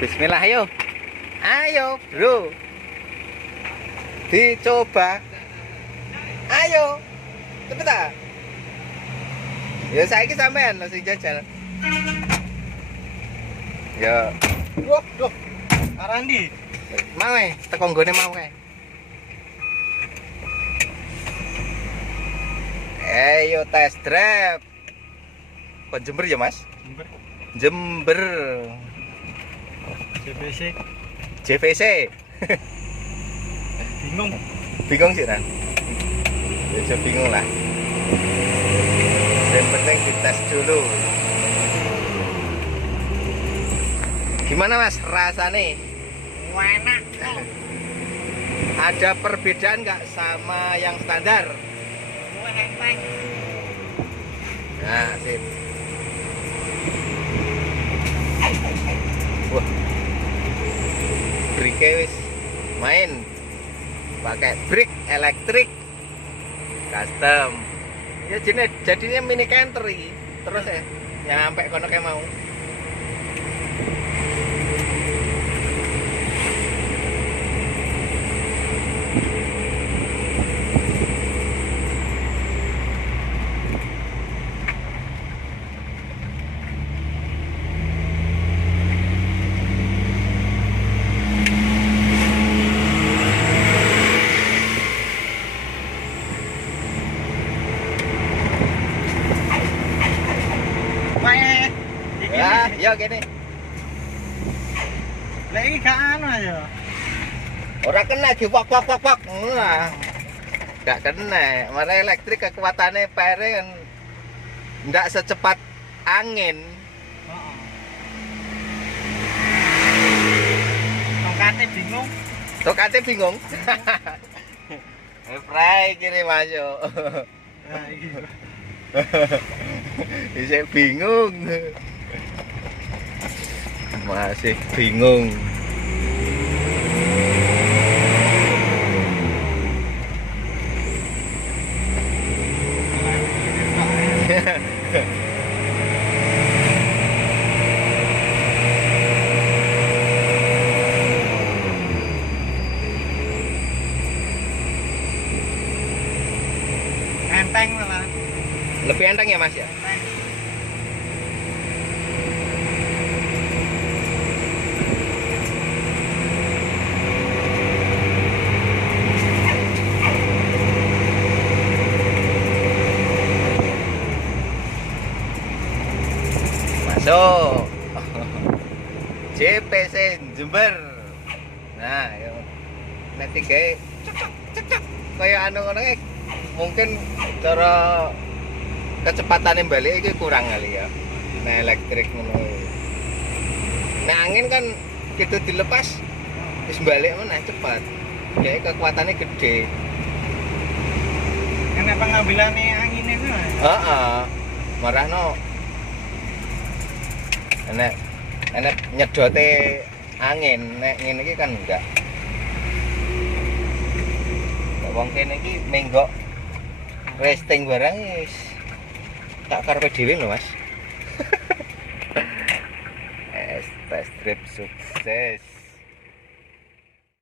Bismillah, ayo. Ayo, bro. Dicoba. Ayo. Cepet ah. Ya saiki sampean sing jajal. Ya. Wah, duh. Arandi. Mau teko nggone mau kae. Ayo test drive. Kok Jember ya, Mas? Jember. CBC. JVC. Bingung. Bingung sih, Ran? Ya bingung lah. Yang penting dites dulu. Gimana, Mas, rasanya? Enak. Ada perbedaan nggak sama yang standar? Enteng. Nah, sip. Wah, brake wis main pakai brake elektrik custom. Ya jadinya mini canter iki. Terus ya nyampe kono kayak mau. Ya gini. Lah iki gak anu aja. Ora kena diwak-wak-wak. Nah. Gak kena. Mana elektrik kekuatannya PR kan ndak secepat angin. Heeh. Tongkate bingung. Tokate bingung. Fry kiri masuk. Nah, iki. Bisa bingung. Masih bingung. Enteng malah. Lebih enteng ya, Mas ya? Enteng. Masuk. JPC Jember. Nah, yo. Nanti kayak cek kayak anu ngono mungkin cara kecepatan balik iki kurang kali ya. Nah, elektrik ngono. Nah, angin kan gitu dilepas wis balik meneh cepat. Kayak kekuatannya gede. Enak pengambilannya angin itu. Heeh. Marahno enek nyedote angin nek ngene iki kan enggak. Nek wong kene iki menggok resting barang wis tak karepe dhewe lho, Mas. Test trip sukses.